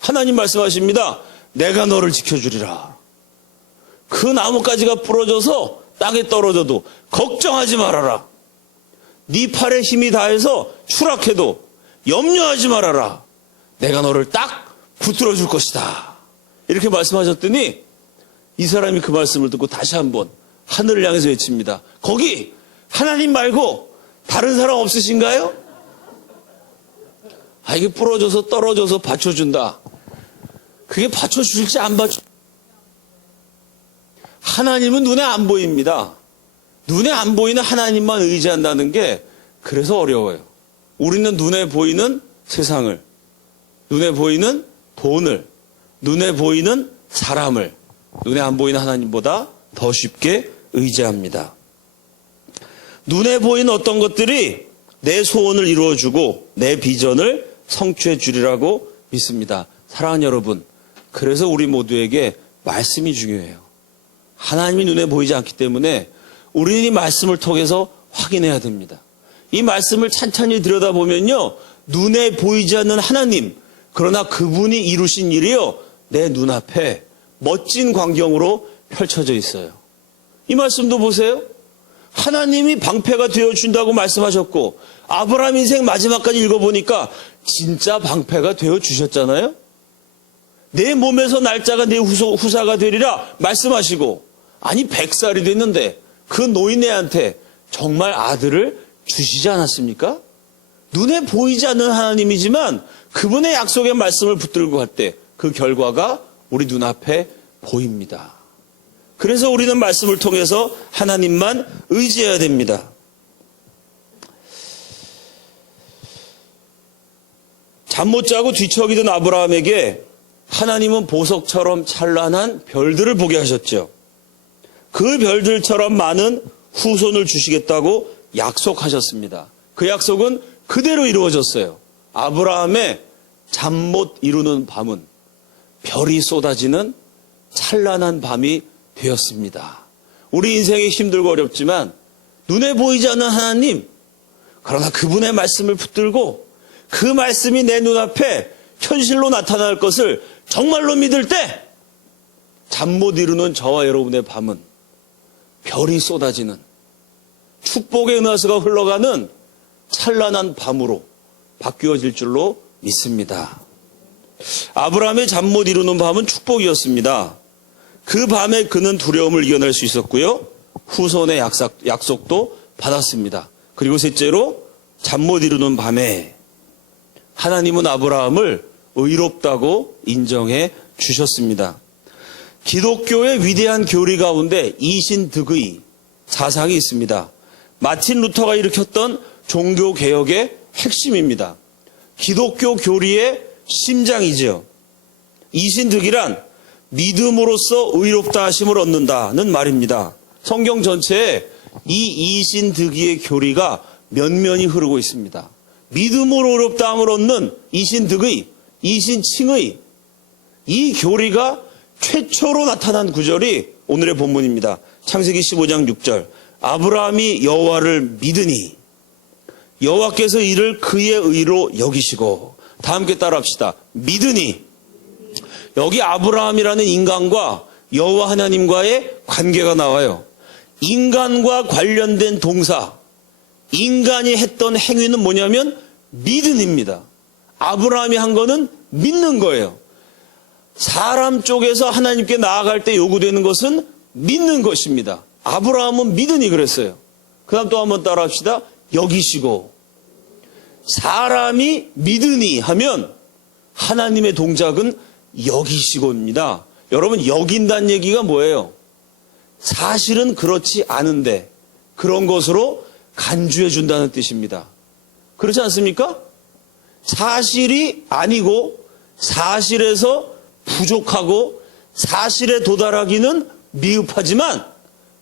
하나님 말씀하십니다. 내가 너를 지켜주리라. 그 나뭇가지가 부러져서 땅에 떨어져도 걱정하지 말아라. 네 팔에 힘이 다해서 추락해도 염려하지 말아라. 내가 너를 딱 붙들어 줄 것이다. 이렇게 말씀하셨더니 이 사람이 그 말씀을 듣고 다시 한번 하늘을 향해서 외칩니다. 거기 하나님 말고 다른 사람 없으신가요? 이게 부러져서 떨어져서 받쳐준다. 그게 받쳐주실지 안 받쳐. 하나님은 눈에 안 보입니다. 눈에 안 보이는 하나님만 의지한다는 게 그래서 어려워요. 우리는 눈에 보이는 세상을, 눈에 보이는 돈을, 눈에 보이는 사람을, 눈에 안 보이는 하나님보다 더 쉽게 의지합니다. 눈에 보이는 어떤 것들이 내 소원을 이루어주고 내 비전을 성취해 주리라고 믿습니다. 사랑하는 여러분, 그래서 우리 모두에게 말씀이 중요해요. 하나님이 눈에 보이지 않기 때문에 우리는 이 말씀을 통해서 확인해야 됩니다. 이 말씀을 찬찬히 들여다보면요, 눈에 보이지 않는 하나님, 그러나 그분이 이루신 일이요, 내 눈앞에 멋진 광경으로 펼쳐져 있어요. 이 말씀도 보세요. 하나님이 방패가 되어준다고 말씀하셨고 아브라함 인생 마지막까지 읽어보니까 진짜 방패가 되어주셨잖아요. 내 몸에서 날짜가 내 후사가 되리라 말씀하시고, 아니 100살이 됐는데 그 노인네한테 정말 아들을 주시지 않았습니까? 눈에 보이지 않는 하나님이지만 그분의 약속의 말씀을 붙들고 갈 때 그 결과가 우리 눈앞에 보입니다. 그래서 우리는 말씀을 통해서 하나님만 의지해야 됩니다. 잠 못 자고 뒤척이던 아브라함에게 하나님은 보석처럼 찬란한 별들을 보게 하셨죠. 그 별들처럼 많은 후손을 주시겠다고 약속하셨습니다. 그 약속은 그대로 이루어졌어요. 아브라함의 잠 못 이루는 밤은 별이 쏟아지는 찬란한 밤이 되었습니다. 우리 인생이 힘들고 어렵지만 눈에 보이지 않는 하나님, 그러나 그분의 말씀을 붙들고 그 말씀이 내 눈앞에 현실로 나타날 것을 정말로 믿을 때 잠 못 이루는 저와 여러분의 밤은 별이 쏟아지는 축복의 은하수가 흘러가는 찬란한 밤으로 바뀌어질 줄로 믿습니다. 아브라함의 잠 못 이루는 밤은 축복이었습니다. 그 밤에 그는 두려움을 이겨낼 수 있었고요. 후손의 약속도 받았습니다. 그리고 셋째로 잠 못 이루는 밤에 하나님은 아브라함을 의롭다고 인정해 주셨습니다. 기독교의 위대한 교리 가운데 이신득의 사상이 있습니다. 마틴 루터가 일으켰던 종교개혁의 핵심입니다. 기독교 교리의 심장이죠. 이신득이란 믿음으로써 의롭다 하심을 얻는다는 말입니다. 성경 전체에 이 이신득의의 교리가 면면히 흐르고 있습니다. 믿음으로 의롭다함을 얻는 이신득의, 이신칭의 이 교리가 최초로 나타난 구절이 오늘의 본문입니다. 창세기 15장 6절. 아브라함이 여호와를 믿으니 여호와께서 이를 그의 의로 여기시고. 다 함께 따라합시다. 믿으니. 여기 아브라함이라는 인간과 여호와 하나님과의 관계가 나와요. 인간과 관련된 동사, 인간이 했던 행위는 뭐냐면 믿음입니다. 아브라함이 한 거는 믿는 거예요. 사람 쪽에서 하나님께 나아갈 때 요구되는 것은 믿는 것입니다. 아브라함은 믿으니 그랬어요. 그 다음 또 한번 따라합시다. 여기시고. 사람이 믿으니 하면 하나님의 동작은 여기시고입니다. 여러분, 여긴다는 얘기가 뭐예요? 사실은 그렇지 않은데 그런 것으로 간주해 준다는 뜻입니다. 그렇지 않습니까? 사실이 아니고 사실에서 부족하고 사실에 도달하기는 미흡하지만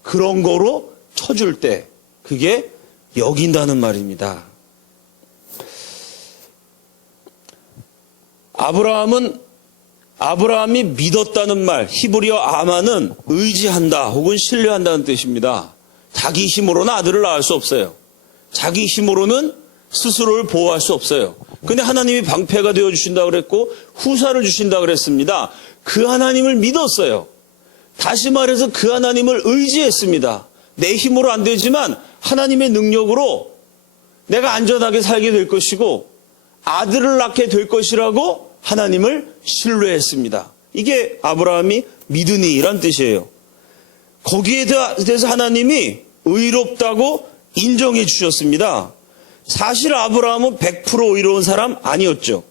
그런 거로 쳐줄 때 그게 여긴다는 말입니다. 아브라함이 믿었다는 말, 히브리어 아마는 의지한다 혹은 신뢰한다는 뜻입니다. 자기 힘으로는 아들을 낳을 수 없어요. 자기 힘으로는 스스로를 보호할 수 없어요. 근데 하나님이 방패가 되어주신다고 그랬고 후사를 주신다고 그랬습니다. 그 하나님을 믿었어요. 다시 말해서 그 하나님을 의지했습니다. 내 힘으로 안 되지만 하나님의 능력으로 내가 안전하게 살게 될 것이고 아들을 낳게 될 것이라고 하나님을 신뢰했습니다. 이게 아브라함이 믿으니란 뜻이에요. 거기에 대해서 하나님이 의롭다고 인정해 주셨습니다. 사실 아브라함은 100% 의로운 사람 아니었죠.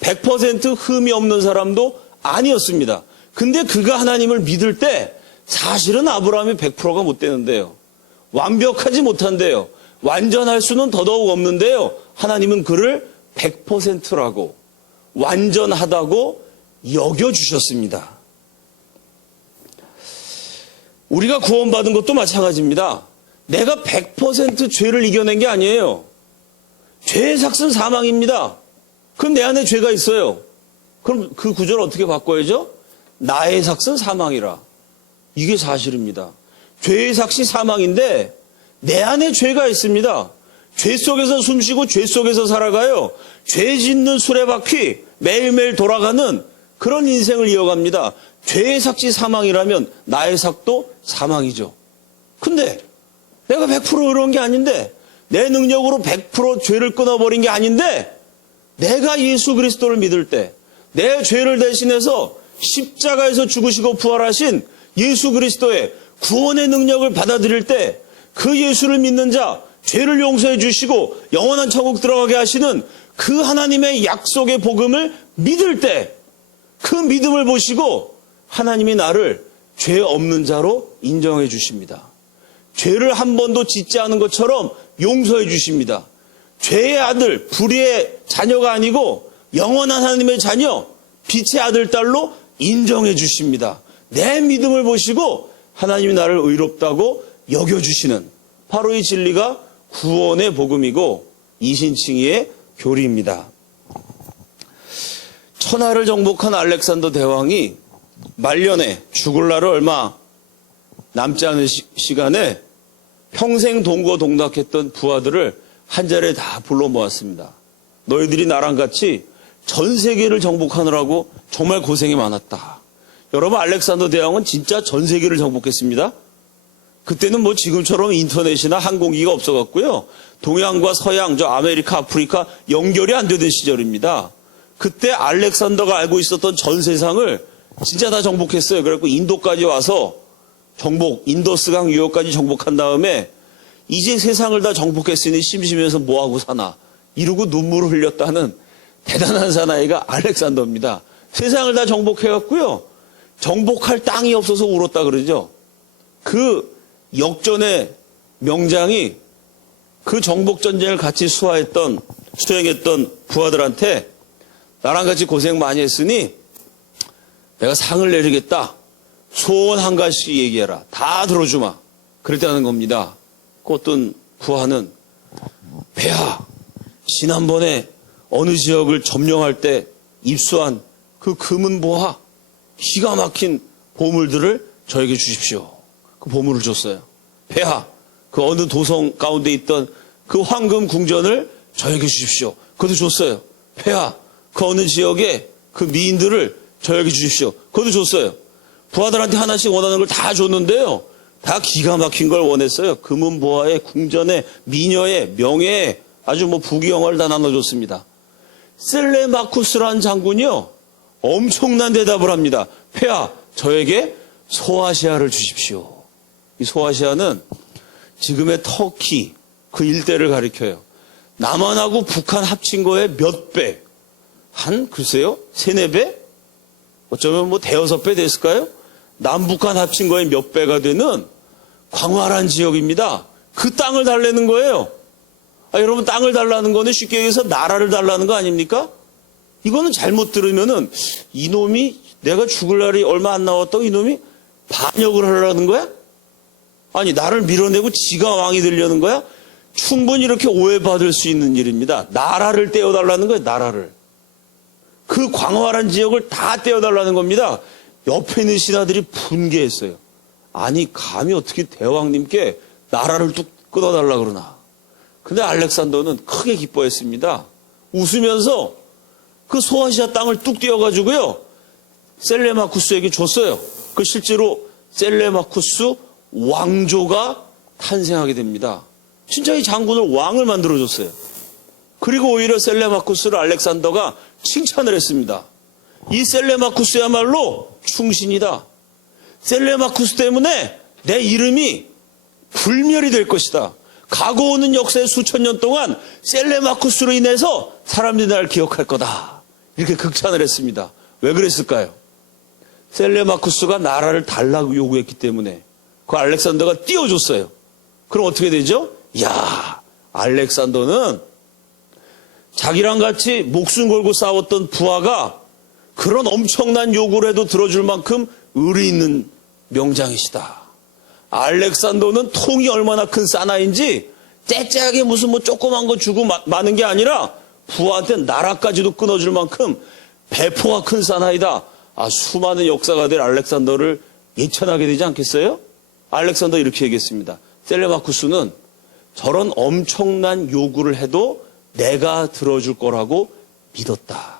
100% 흠이 없는 사람도 아니었습니다. 근데 그가 하나님을 믿을 때 사실은 아브라함이 100%가 못 되는데요. 완벽하지 못한데요. 완전할 수는 더더욱 없는데요. 하나님은 그를 100%라고 완전하다고 여겨주셨습니다. 우리가 구원받은 것도 마찬가지입니다. 내가 100% 죄를 이겨낸 게 아니에요. 죄의 삭은 사망입니다. 그럼 내 안에 죄가 있어요. 그럼 그 구절을 어떻게 바꿔야죠? 나의 삭은 사망이라. 이게 사실입니다. 죄의 삭이 사망인데 내 안에 죄가 있습니다. 죄 속에서 숨쉬고 죄 속에서 살아가요. 죄 짓는 수레바퀴 매일매일 돌아가는 그런 인생을 이어갑니다. 죄의 삭이 사망이라면 나의 삭도 사망이죠. 근데 내가 100% 의로운 게 아닌데 내 능력으로 100% 죄를 끊어버린 게 아닌데 내가 예수 그리스도를 믿을 때 내 죄를 대신해서 십자가에서 죽으시고 부활하신 예수 그리스도의 구원의 능력을 받아들일 때 그 예수를 믿는 자 죄를 용서해 주시고 영원한 천국 들어가게 하시는 그 하나님의 약속의 복음을 믿을 때 그 믿음을 보시고 하나님이 나를 죄 없는 자로 인정해 주십니다. 죄를 한 번도 짓지 않은 것처럼 용서해 주십니다. 죄의 아들, 불의의 자녀가 아니고 영원한 하나님의 자녀, 빛의 아들, 딸로 인정해 주십니다. 내 믿음을 보시고 하나님이 나를 의롭다고 여겨주시는 바로 이 진리가 구원의 복음이고 이신칭의의 교리입니다. 천하를 정복한 알렉산더 대왕이 말년에 죽을 날을 얼마 남지 않은 시간에 평생 동거동락했던 부하들을 한자리에 다 불러 모았습니다. 너희들이 나랑 같이 전 세계를 정복하느라고 정말 고생이 많았다. 여러분, 알렉산더 대왕은 진짜 전 세계를 정복했습니다. 그때는 뭐 지금처럼 인터넷이나 항공기가 없어갖고요. 동양과 서양, 저 아메리카, 아프리카 연결이 안 되던 시절입니다. 그때 알렉산더가 알고 있었던 전 세상을 진짜 다 정복했어요. 그래갖고 인도까지 와서 인더스강 유역까지 정복한 다음에 이제 세상을 다 정복했으니 심심해서 뭐하고 사나 이러고 눈물을 흘렸다는 대단한 사나이가 알렉산더입니다. 세상을 다 정복해갖고요. 정복할 땅이 없어서 울었다 그러죠. 그 역전의 명장이 그 정복전쟁을 같이 수행했던 부하들한테 나랑 같이 고생 많이 했으니 내가 상을 내리겠다. 소원 한 가지씩 얘기해라. 다 들어주마. 그랬다는 겁니다. 그 어떤 부하는 폐하, 지난번에 어느 지역을 점령할 때 입수한 그 금은 보화, 기가 막힌 보물들을 저에게 주십시오. 그 보물을 줬어요. 폐하, 그 어느 도성 가운데 있던 그 황금 궁전을 저에게 주십시오. 그것도 줬어요. 폐하, 그 어느 지역에 그 미인들을 저에게 주십시오. 그것도 줬어요. 부하들한테 하나씩 원하는 걸 다 줬는데요. 다 기가 막힌 걸 원했어요. 금은 보화에 궁전에 미녀에 명예에 아주 뭐 부귀영화를 다 나눠줬습니다. 셀레마쿠스라는 장군이요. 엄청난 대답을 합니다. 폐하, 저에게 소아시아를 주십시오. 이 소아시아는 지금의 터키 그 일대를 가리켜요. 남한하고 북한 합친 거에 몇 배? 글쎄요? 3, 4배? 어쩌면 뭐 대여섯 배 됐을까요? 남북한 합친 거에 몇 배가 되는 광활한 지역입니다. 그 땅을 달라는 거예요. 여러분, 땅을 달라는 거는 쉽게 얘기해서 나라를 달라는 거 아닙니까? 이거는 잘못 들으면은 이놈이 내가 죽을 날이 얼마 안 남았다고 이놈이 반역을 하려는 거야? 아니, 나를 밀어내고 지가 왕이 되려는 거야? 충분히 이렇게 오해받을 수 있는 일입니다. 나라를 떼어달라는 거예요, 나라를. 그 광활한 지역을 다 떼어달라는 겁니다. 옆에 있는 신하들이 분개했어요. 아니, 감히 어떻게 대왕님께 나라를 뚝 끊어달라 그러나. 근데 알렉산더는 크게 기뻐했습니다. 웃으면서 그 소아시아 땅을 뚝 떼어가지고요. 셀레마쿠스에게 줬어요. 그 실제로 셀레마쿠스 왕조가 탄생하게 됩니다. 진짜 이 장군을 왕을 만들어줬어요. 그리고 오히려 셀레마쿠스를 알렉산더가 칭찬을 했습니다. 이 셀레마쿠스야말로 충신이다. 셀레마쿠스 때문에 내 이름이 불멸이 될 것이다. 가고 오는 역사의 수천 년 동안 셀레마쿠스로 인해서 사람들이 나를 기억할 거다. 이렇게 극찬을 했습니다. 왜 그랬을까요? 셀레마쿠스가 나라를 달라고 요구했기 때문에 그 알렉산더가 띄워줬어요. 그럼 어떻게 되죠? 이야, 알렉산더는 자기랑 같이 목숨 걸고 싸웠던 부하가 그런 엄청난 요구를 해도 들어줄 만큼 의리 있는 명장이시다. 알렉산더는 통이 얼마나 큰 사나이인지 째째하게 무슨 뭐 조그만 거 주고 마는 게 아니라 부하한테 나라까지도 끊어줄 만큼 배포가 큰 사나이다. 수많은 역사가 될 알렉산더를 예찬하게 되지 않겠어요? 알렉산더 이렇게 얘기했습니다. 셀레마쿠스는 저런 엄청난 요구를 해도 내가 들어줄 거라고 믿었다.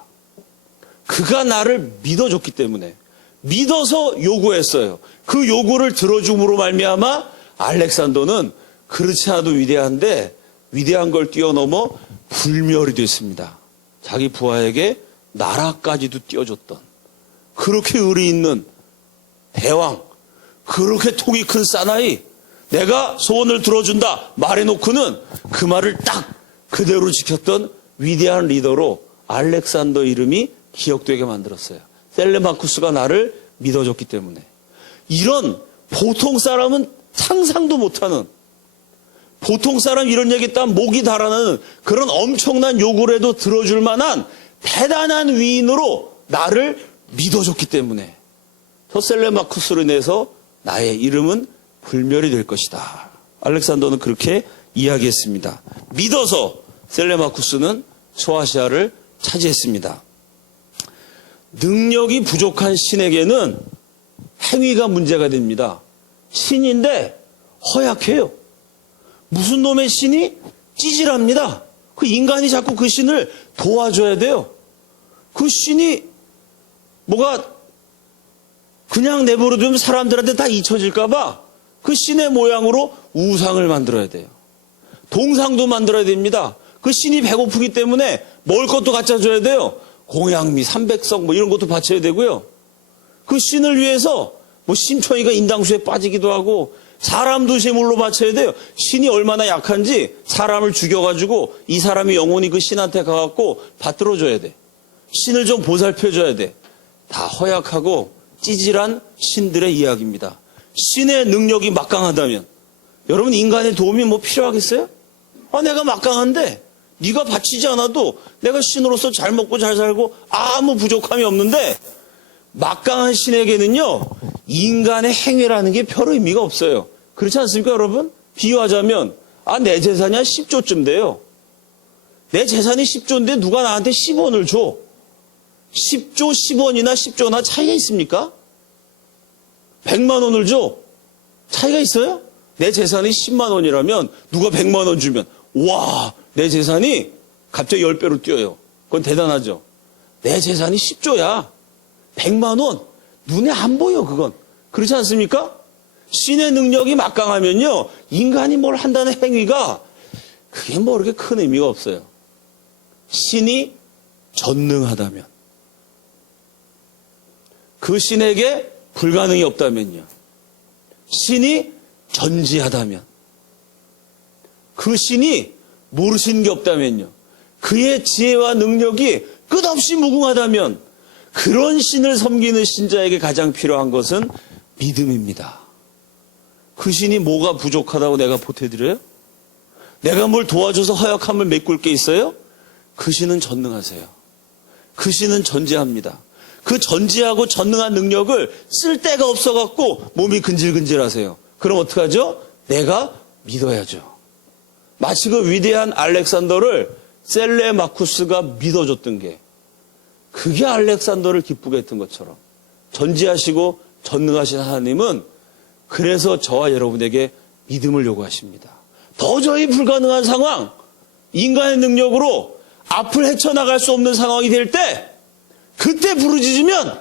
그가 나를 믿어줬기 때문에 믿어서 요구했어요. 그 요구를 들어줌으로 말미암아 알렉산더는 그렇지 않아도 위대한데 위대한 걸 뛰어넘어 불멸이 됐습니다. 자기 부하에게 나라까지도 띄워줬던 그렇게 의리 있는 대왕, 그렇게 통이 큰 사나이, 내가 소원을 들어준다 말해놓고는 그 말을 딱 그대로 지켰던 위대한 리더로 알렉산더 이름이 기억되게 만들었어요. 셀레마쿠스가 나를 믿어줬기 때문에. 이런 보통 사람은 상상도 못하는, 보통 사람 이런 얘기 했다면 목이 달아나는 그런 엄청난 요구를 해도 들어줄 만한 대단한 위인으로 나를 믿어줬기 때문에 저 셀레마쿠스로 인해서 나의 이름은 불멸이 될 것이다. 알렉산더는 그렇게 이야기했습니다. 믿어서 셀레마쿠스는 소아시아를 차지했습니다. 능력이 부족한 신에게는 행위가 문제가 됩니다. 신인데 허약해요. 무슨 놈의 신이? 찌질합니다. 그 인간이 자꾸 그 신을 도와줘야 돼요. 그 신이 뭐가 그냥 내버려두면 사람들한테 다 잊혀질까봐 그 신의 모양으로 우상을 만들어야 돼요. 동상도 만들어야 됩니다. 그 신이 배고프기 때문에 먹을 것도 갖다 줘야 돼요. 공양미, 삼백석 뭐 이런 것도 바쳐야 되고요. 그 신을 위해서 뭐 심청이가 인당수에 빠지기도 하고 사람도 제물로 바쳐야 돼요. 신이 얼마나 약한지 사람을 죽여가지고 이 사람이 영혼이 그 신한테 가갖고 받들어줘야 돼. 신을 좀 보살펴줘야 돼. 다 허약하고 찌질한 신들의 이야기입니다. 신의 능력이 막강하다면 여러분 인간의 도움이 뭐 필요하겠어요? 내가 막강한데 네가 바치지 않아도 내가 신으로서 잘 먹고 잘 살고 아무 부족함이 없는데 막강한 신에게는요 인간의 행위라는 게 별 의미가 없어요. 그렇지 않습니까 여러분? 비유하자면 내 재산이 한 10조쯤 돼요. 내 재산이 10조인데 누가 나한테 10원을 줘. 10조 10원이나 10조나 차이가 있습니까? 100만 원을 줘. 차이가 있어요? 내 재산이 10만 원이라면 누가 100만 원 주면 와, 내 재산이 갑자기 10배로 뛰어요. 그건 대단하죠. 내 재산이 10조야. 100만 원. 눈에 안 보여 그건. 그렇지 않습니까? 신의 능력이 막강하면요. 인간이 뭘 한다는 행위가 그게 뭐 그렇게 큰 의미가 없어요. 신이 전능하다면. 그 신에게 불가능이 없다면요. 신이 전지하다면. 그 신이 모르시는 게 없다면요. 그의 지혜와 능력이 끝없이 무궁하다면 그런 신을 섬기는 신자에게 가장 필요한 것은 믿음입니다. 그 신이 뭐가 부족하다고 내가 보태드려요? 내가 뭘 도와줘서 허약함을 메꿀 게 있어요? 그 신은 전능하세요. 그 신은 전지합니다. 그 전지하고 전능한 능력을 쓸 데가 없어갖고 몸이 근질근질하세요. 그럼 어떡하죠? 내가 믿어야죠. 마치 그 위대한 알렉산더를 셀레마쿠스가 믿어줬던 게 그게 알렉산더를 기쁘게 했던 것처럼 전지하시고 전능하신 하나님은 그래서 저와 여러분에게 믿음을 요구하십니다. 도저히 불가능한 상황, 인간의 능력으로 앞을 헤쳐나갈 수 없는 상황이 될 때 그때 부르짖으면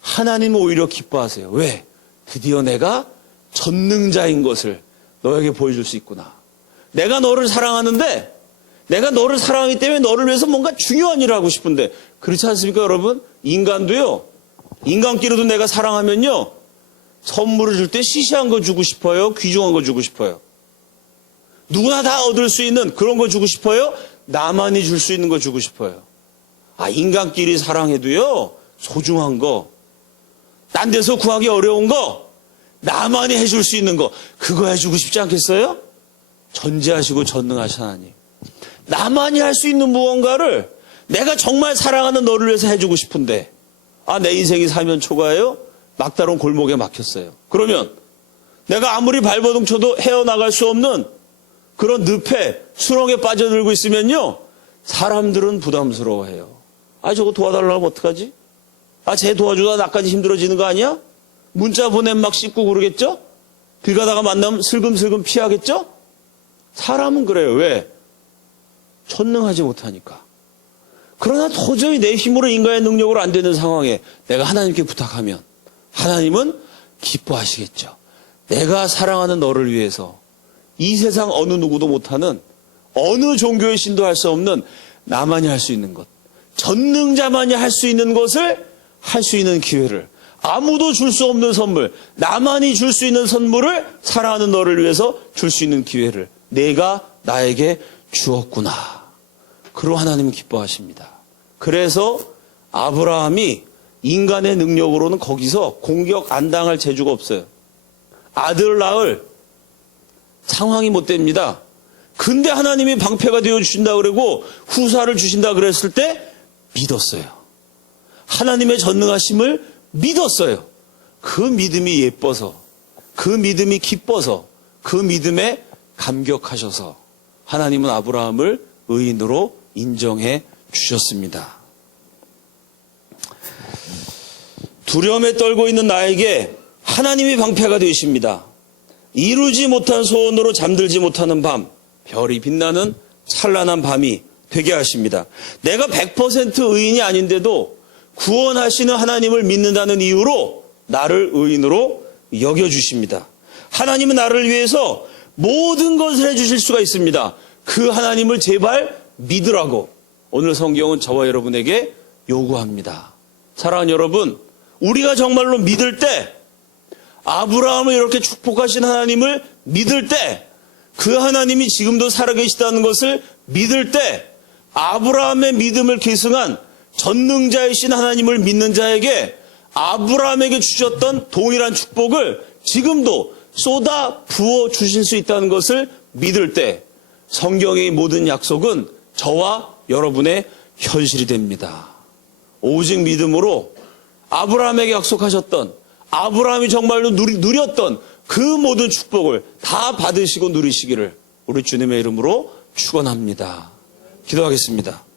하나님은 오히려 기뻐하세요. 왜? 드디어 내가 전능자인 것을 너에게 보여줄 수 있구나. 내가 너를 사랑하는데 내가 너를 사랑하기 때문에 너를 위해서 뭔가 중요한 일을 하고 싶은데 그렇지 않습니까 여러분? 인간도요. 인간끼리도 내가 사랑하면요. 선물을 줄 때 시시한 거 주고 싶어요? 귀중한 거 주고 싶어요? 누구나 다 얻을 수 있는 그런 거 주고 싶어요? 나만이 줄 수 있는 거 주고 싶어요? 인간끼리 사랑해도요. 소중한 거, 딴 데서 구하기 어려운 거, 나만이 해줄 수 있는 거 그거 해주고 싶지 않겠어요? 전지하시고 전능하신 하나님. 나만이 할 수 있는 무언가를 내가 정말 사랑하는 너를 위해서 해주고 싶은데 내 인생이 사면 초과예요? 막다른 골목에 막혔어요. 그러면 내가 아무리 발버둥 쳐도 헤어나갈 수 없는 그런 늪에 수렁에 빠져들고 있으면요. 사람들은 부담스러워해요. 저거 도와달라고 하면 어떡하지? 쟤 도와주다 나까지 힘들어지는 거 아니야? 문자 보내면 막 씹고 그러겠죠? 길 가다가 만나면 슬금슬금 피하겠죠? 사람은 그래요. 왜? 전능하지 못하니까. 그러나 도저히 내 힘으로 인간의 능력으로 안 되는 상황에 내가 하나님께 부탁하면 하나님은 기뻐하시겠죠. 내가 사랑하는 너를 위해서 이 세상 어느 누구도 못하는 어느 종교의 신도 할 수 없는 나만이 할 수 있는 것, 전능자만이 할 수 있는 것을 할 수 있는 기회를 아무도 줄 수 없는 선물, 나만이 줄 수 있는 선물을 사랑하는 너를 위해서 줄 수 있는 기회를 내가 나에게 주었구나. 그로 하나님은 기뻐하십니다. 그래서 아브라함이 인간의 능력으로는 거기서 공격 안 당할 재주가 없어요. 아들 낳을 상황이 못 됩니다. 근데 하나님이 방패가 되어 주신다 그러고 후사를 주신다 그랬을 때 믿었어요. 하나님의 전능하심을 믿었어요. 그 믿음이 예뻐서, 그 믿음이 기뻐서, 그 믿음에 감격하셔서 하나님은 아브라함을 의인으로 인정해 주셨습니다. 두려움에 떨고 있는 나에게 하나님이 방패가 되십니다. 이루지 못한 소원으로 잠들지 못하는 밤, 별이 빛나는 찬란한 밤이 되게 하십니다. 내가 100% 의인이 아닌데도 구원하시는 하나님을 믿는다는 이유로 나를 의인으로 여겨주십니다. 하나님은 나를 위해서 모든 것을 해주실 수가 있습니다. 그 하나님을 제발 믿으라고 오늘 성경은 저와 여러분에게 요구합니다. 사랑하는 여러분, 우리가 정말로 믿을 때, 아브라함을 이렇게 축복하신 하나님을 믿을 때, 그 하나님이 지금도 살아계시다는 것을 믿을 때, 아브라함의 믿음을 계승한 전능자이신 하나님을 믿는 자에게 아브라함에게 주셨던 동일한 축복을 지금도 쏟아 부어 주실 수 있다는 것을 믿을 때 성경의 모든 약속은 저와 여러분의 현실이 됩니다. 오직 믿음으로 아브라함에게 약속하셨던, 아브라함이 정말로 누렸던 그 모든 축복을 다 받으시고 누리시기를 우리 주님의 이름으로 축원합니다. 기도하겠습니다.